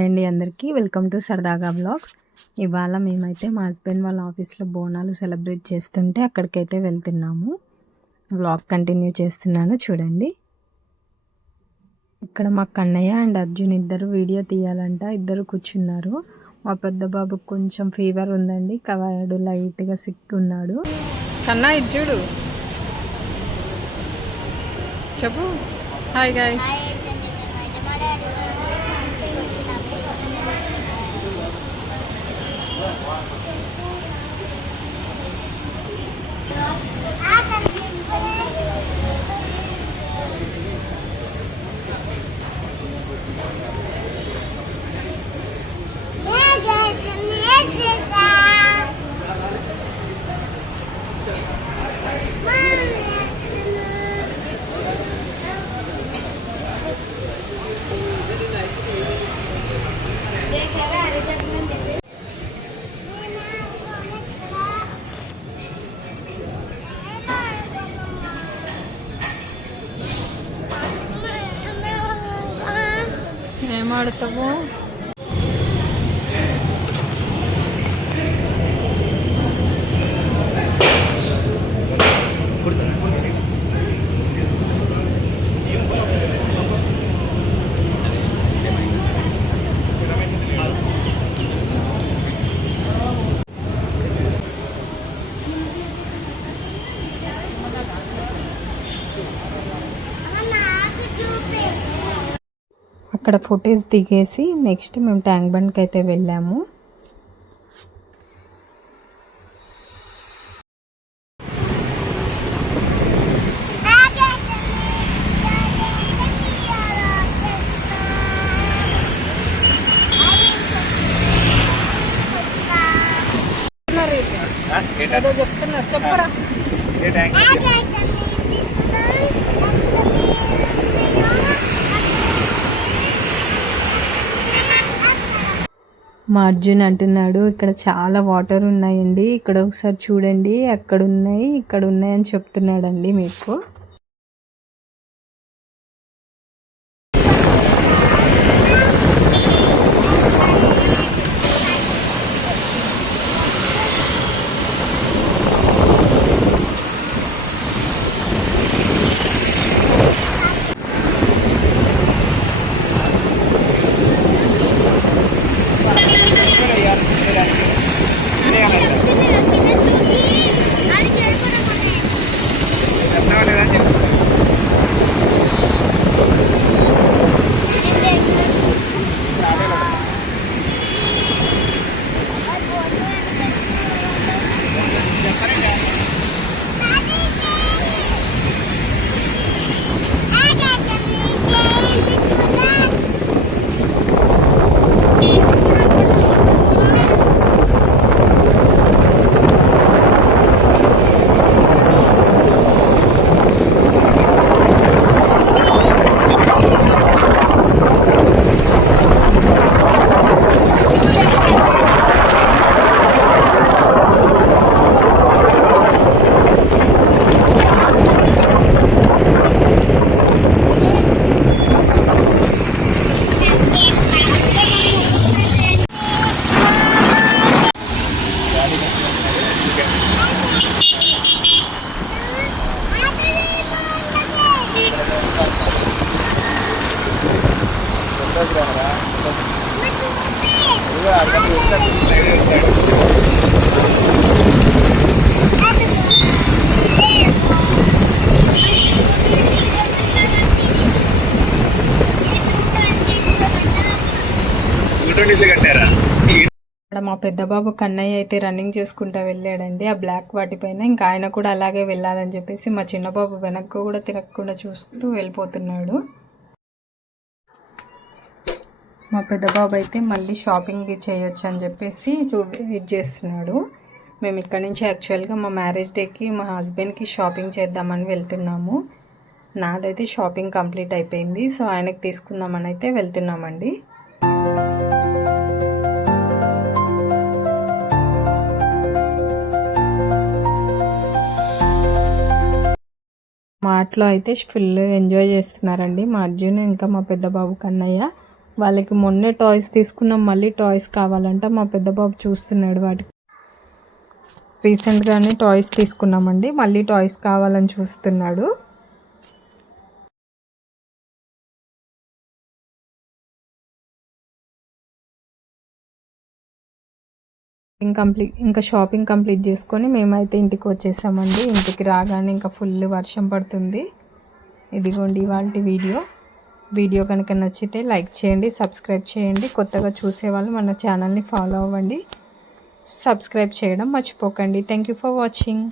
Hi అండి అందరికీ, welcome to సరదాగా వ్లాగ్స్. ఇవాళ మేమైతే మా హస్బెండ్ వాళ్ళ ఆఫీస్లో బోనాలు సెలబ్రేట్ చేస్తుంటే అక్కడికైతే వెళ్తున్నాము. వ్లాగ్ కంటిన్యూ చేస్తున్నాను, చూడండి. ఇక్కడ మా కన్నయ్య అండ్ అర్జున్ ఇద్దరు వీడియో తీయాలంట, ఇద్దరు కూర్చున్నారు. మా పెద్ద బాబుకి కొంచెం ఫీవర్ ఉందండి, వాడు లైట్గా సిక్ ఉన్నాడు. కన్నా ఇజ్జుడు చెప్పు. Hi guys. ఏం ఆడుతావు? అక్కడ ఫొటోస్ దిగేసి నెక్స్ట్ మేము ట్యాంక్ బండ్కి అయితే వెళ్ళాము. చెప్తున్నారు, చెప్పరా. మా అర్జున్ అంటున్నాడు, ఇక్కడ చాలా వాటర్ ఉన్నాయండి, ఇక్కడ ఒకసారి చూడండి, అక్కడ ఉన్నాయి ఇక్కడ ఉన్నాయి అని చెప్తున్నాడండి మీకు. ఇక్కడ మా పెద్ద బాబు కన్నయ్య అయితే రన్నింగ్ చేసుకుంటూ వెళ్ళాడండి ఆ బ్లాక్ వాటిపైన. ఇంకా ఆయన కూడా అలాగే వెళ్ళాలని చెప్పేసి మా చిన్న బాబు వెనక్కు కూడా తిరగకుండా చూస్తూ వెళ్ళిపోతున్నాడు. మా పెద్ద బాబు అయితే మళ్ళీ షాపింగ్ చేయొచ్చు అని చెప్పేసి వెయిట్ చేస్తున్నాడు. మేము ఇక్కడ నుంచి యాక్చువల్గా మా మ్యారేజ్ డేకి మా హస్బెండ్కి షాపింగ్ చేద్దామని వెళ్తున్నాము. నాదైతే షాపింగ్ కంప్లీట్ అయిపోయింది, సో ఆయనకి తీసుకుందామని అయితే వెళ్తున్నామండి. మార్ట్లో అయితే ఫుల్ ఎంజాయ్ చేస్తున్నారండి మా అర్జున్ ఇంకా మా పెద్ద బాబు కన్నయ్య. వాళ్ళకి మొన్నే టాయ్స్ తీసుకున్నాం, మళ్ళీ టాయ్స్ కావాలంట. మా పెద్ద బాబు చూస్తున్నాడు వాటికి. రీసెంట్గానే టాయ్స్ తీసుకున్నామండి, మళ్ళీ టాయ్స్ కావాలని చూస్తున్నాడు. ఇంకా షాపింగ్ కంప్లీట్ చేసుకొని మేమైతే ఇంటికి వచ్చేసామండి. ఇంటికి రాగానే ఇంకా ఫుల్ వర్షం పడుతుంది. ఇదిగోండి ఇవాల్టి వీడియో కనుక నచ్చితే లైక్ చేయండి, సబ్స్క్రైబ్ చేయండి. కొత్తగా చూసేవాళ్ళు మన ఛానల్ని ఫాలో అవ్వండి, సబ్స్క్రైబ్ చేయడం మర్చిపోకండి. Thank you for watching.